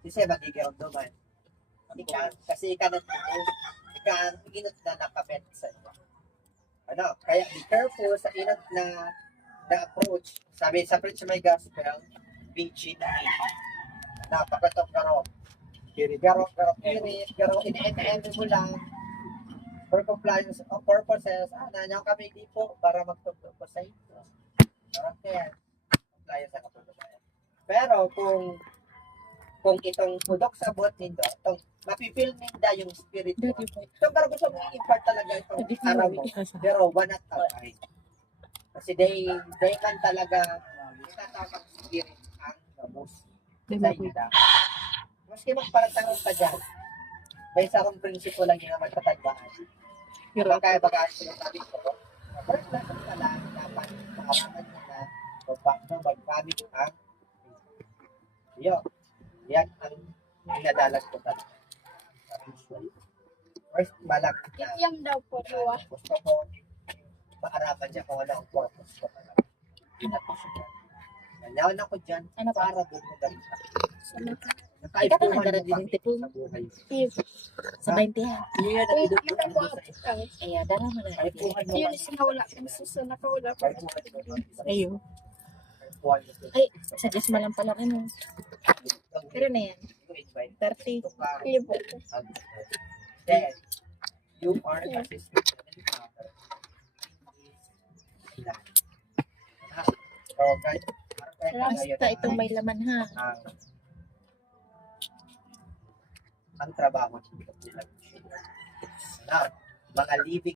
Kasi magiging duman. Ika, kasi ika na ika inot na nakabet sa iyo. Ano, kaya be careful sa inot na na approach. Sabi sa preach may gospel, be genuine. Napakatok garo. Garo, garo, kiri, garo, in-end mo lang. For compliance of purposes, ah, nanyaw kami dito para magtugtog ko sa inyo. Okay. Compliance sa kapag Pero kung kung itong pudok sa bot nindo, itong mapipil ninda yung spirit mo. So, pero gusto mo i-impart talaga itong araw mo. Pero one at a time. Kasi they, they can talaga itatawag spirit ang gamos sa ida. Maski magparatangos ka dyan, may isa akong prinsipyo lang yung magtatandaan. Pero kaya baga sinasabi ko, first lesson pa lang, dapat makaraman mo na kung paano mag-family ang yun. Yan ang inadalas ko talaga. Usually. First, malak na Yung daw po, buwa. gusto ko maarapan niya kung ano ang purpose ko talaga. Pinapasukan. Nalawan ako dyan Ano pa? para bumugan ka. Ikaw pa nagdara mo din tipo buhay. sa 20 ha. Kung sa isa. ka, Ay, dara mo na. Kaipuhan mo yun kami. is nawala. Ang susunod ko. Sa isa. Ayo. Ay. Suggest mo lang pala ano. Pero na yan. You invite 30. to come Iyo po. and Then, you are assistant guys, Basta itong may laman ha. ang ang trabaho nila. Now, mga living